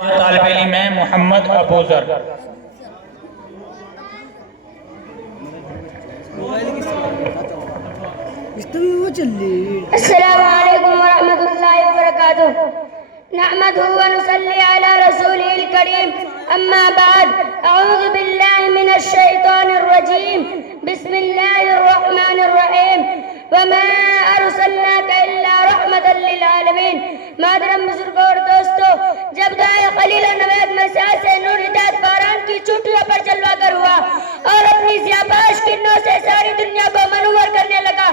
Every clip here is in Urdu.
طالب علم ہے محمد ابوذر۔ السلام علیکم ورحمۃ اللہ وبرکاتہ۔ نحمده ونصلي على رسوله الكريم اما بعد اعوذ باللہ من الشیطان الرجیم بسم اللہ الرحمن الرحیم وما ارسلناک الا رحمتا للعالمین۔ محترم بزرگوں اور دوستو، جب گائے خلیل و نوید مسیح سے نور ہدایت باران کی چوٹیوں پر جلوہ گر ہوا اور اپنی ضیاباش کرنوں سے ساری دنیا کو منور کرنے لگا،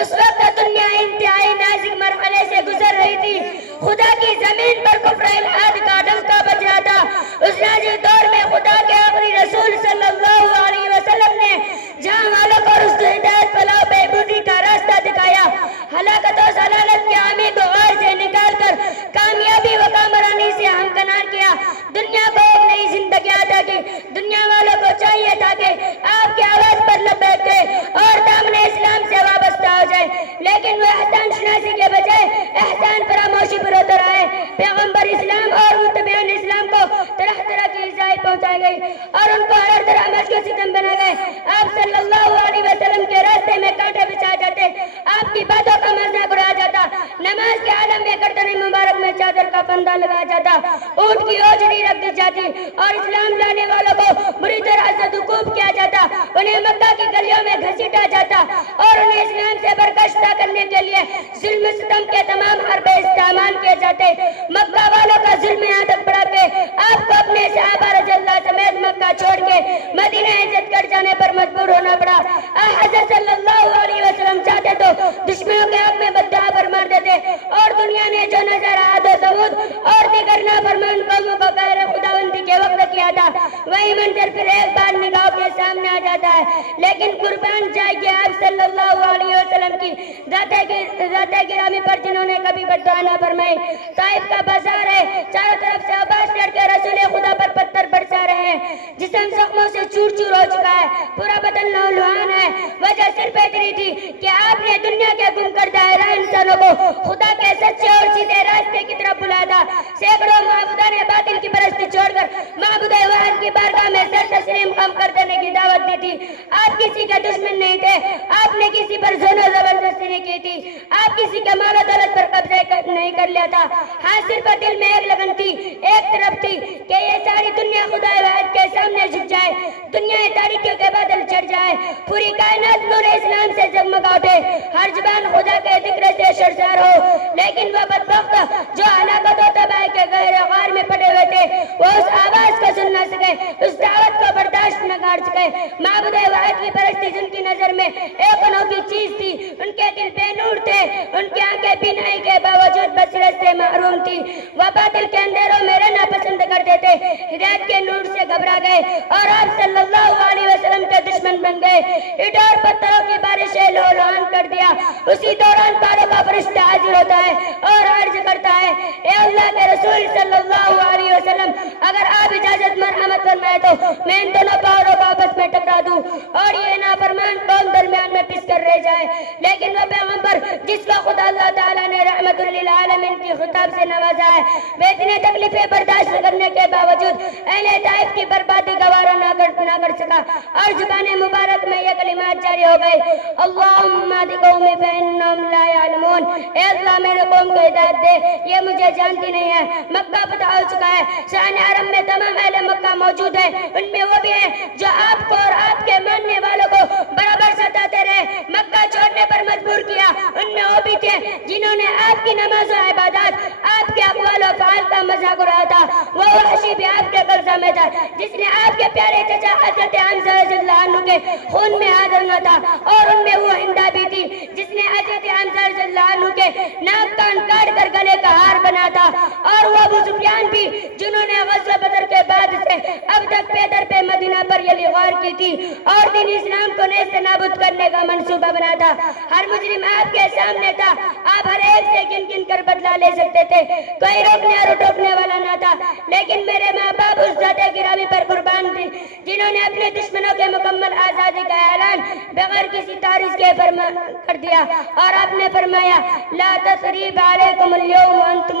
اس وقت دنیا انتہائی نازک مرحلے سے گزر رہی تھی۔ خدا کی زمین پر کفر الہاد کا ڈنکا بج رہا تھا۔ اس نازک دور میں خدا کے آخری رسول صلی اللہ علیہ وسلم نے جہاں والوں کو رشد و ہدایت فلاح و بہبودی کا راستہ دکھایا، ہلاکت و ضلالت کے عامی کو غار سے نکال کر کامیابی و کامرانی سے ہمکنار کیا، دنیا کو ایک نئی زندگی عطا کی۔ دنیا والوں کو چاہیے تھا کہ آپ کی آواز پر لبیک دے اور دامن اسلام سے وابستہ ہو جائے، لیکن وہ احسان شناسی کے بجائے احسان فراموشی پر اتر آئے۔ پیغمبر اسلام اور متبعین اسلام کو طرح طرح کی ایذائی پہنچائی گئی اور ان کو ہر طرح مشق و ستم بنا گئے۔ آپ صلی اللہ علیہ وسلم کے راستے میں کانٹے بچھائے جاتے، آپ کی باتوں کا مذاق اڑایا جاتا، نماز کے عالم میں گردن مبارک میں چادر کا پندہ لگایا جاتا، اونٹ کی اوجڑی رکھ دی جاتی اور اسلام لانے والوں کو بری طرح سے دکوب کیا جاتا، انہیں مکہ کی گلیوں میں گھسیٹا جاتا اور انہیں اسلام سے برگشتہ کرنے کے لیے ظلم و ستم کے تمام حربے استعمال کیے جاتے۔ مکہ والوں کا ظلم یہاں تک بڑھا کہ آپ کو اپنے صحابہ رضی اللہ سمیت مکہ چھوڑ کے مدینہ ہجرت کر جانے پر مجبور ہونا پڑا۔ حضرت صلی اللہ علیہ وسلم چاہتے تو دشمنوں کے حق میں بددعا فرما دیتے اور دنیا نے جو نظر عاد و ثمود اور دیگر نافرمان قوموں کو غیر خداوندی کے وقت کیا تھا، وہی منظر پھر ایک بار نگاہوں کے سامنے آ جاتا ہے۔ لیکن قربان جائیے آپ صلی اللہ علیہ وسلم کی ذات گرامی پر جنہوں نے کبھی بددعا نہ فرمائی۔ طائف کا بازار ہے، چاروں طرف سے عباس لڑکے رسول خدا پر پتھر برسا رہے ہیں، جسم زخموں سے چور چور ہو چکا ہے، پورا بدن لہولہان ہے۔ وجہ صرف اتنی تھی کہ آپ نے دنیا کے گم کردہ انسانوں کو خدا کے سچے اور سیدھے راستے کی طرف بلایا تھا۔ سینکڑوں معبودان باطل کی پرستی چھوڑ کر معبود واحد کی بارگاہ میں سر تسلیم خم کر دینے کی دعوت دی تھی۔ آپ کسی کے دشمن نہیں تھے، آپ نے کسی پر ظلم و زبردستی نہیں کی تھی، آپ کسی کے مال و دولت پر قبضہ نہیں کر لیا تھا۔ ہاں، صرف دل میں ایک لگن تھی، ایک طرف تھی کہ یہ ساری دنیا خدا واحد کے سامنے جھک جائے، دنیا تاریکیوں کے بادل چڑھ جائے، پوری کائنات نور اسلام سے جگمگا اٹھے، ہر زبان خدا کے ذکر سے شرشار ہو۔ لیکن وہ بدبخت جو ہلاکت و تباہی کے گہرے غار میں پڑے ہوئے تھے، وہ اس آواز کو سن نہ سکے، اس دعوت کو برداشت نہ کر سکے۔ معبود واحد کی پرستی جن کی نظر میں ایک انوکھی چیز تھی، ان کے دل بے نور تھے، ان کی آنکھیں بینائی کے باوجود بصیرت سے محروم تھی، وہ باطل کے اندھیروں میں رہنا پسند کرتے تھے، ہدایت کے نور سے گھبرا گئے اور آپ صلی اللہ علیہ وسلم کے دشمن بن گئے۔ اینٹ اور پتھروں کی بارشیں لہولہان کر دیا۔ اسی دوران پہاڑوں کا فرشتہ حاضر ہوتا ہے اور عرض کرتا ہے، اے اللہ کے رسول صلی اللہ علیہ وسلم، اگر آپ اجازت مرحمت فرمائے تو میں ان دونوں پہاڑوں کو آپس میں ٹکرا دوں اور یہ نافرمان قوم درمیان میں پس کر رہ جائے۔ لیکن وہ پیغمبر جس کو خدا اللہ تعالیٰ نے رحمت للعالمین کی خطاب سے نوازا ہے، وہ اتنی تکلیفیں برداشت کرنے کے باوجود اہل طائف کی بربادی گوارا نہ کر سکا اور زبان مبارک میں یہ کلمات جاری ہو گئے، اللہم اہد قومی فإنہم لا یعلمون۔ اے اللہ میرے قوم کو ہدایت دے، یہ مجھے جانتی نہیں ہے۔ مکہ فتح ہو چکا ہے، شان حرم میں تمام اہل مکہ موجود ہیں، ان میں وہ بھی ہیں جو آپ کو اور آپ کے ماننے والوں کو برابر ستاتے رہے، مکہ چھوڑنے پر مجبور کیا، ان میں وہ بھی تھے جنہوں نے آپ کی نماز و عبادات، آپ کے اقوال و افعال کا مذاق اڑایا تھا۔ وہ وحشی بھی آپ کے قبضہ میں تھا جس نے آپ کے پیارے چچا حضرت حمزہ رضی اللہ عنہ کے خون میں ہاتھ رنگا تھا، اور ان میں وہ ہندا بھی تھی جس نے حضرت حمزہ رضی اللہ عنہ کے ناک کان کاٹ کر گلے کا ہار بنا تھا، اور وہ ابو سفیان بھی جنہوں نے غزوہ بدر کے بعد سے اب تک پے در پہ مدینہ پر یلی غار کی تھی اور دین اسلام کو نیست نابود کرنے کا منصوبہ بنا تھا۔ ہر مجرم آپ کے سامنے تھا، آپ ہر ایک سے گن گن کر بدلہ لے سکتے تھے، کوئی روکنے اور ٹوکنے والا نہ تھا۔ لیکن میرے ماں باپ اس ذات گرامی پر قربان تھے جنہوں نے اپنے دشمنوں کے مکمل آزادی کا اعلان بغیر کسی تعریض کے کر دیا، اور آپ نے فرمایا لا تثریب علیکم اليوم وانتم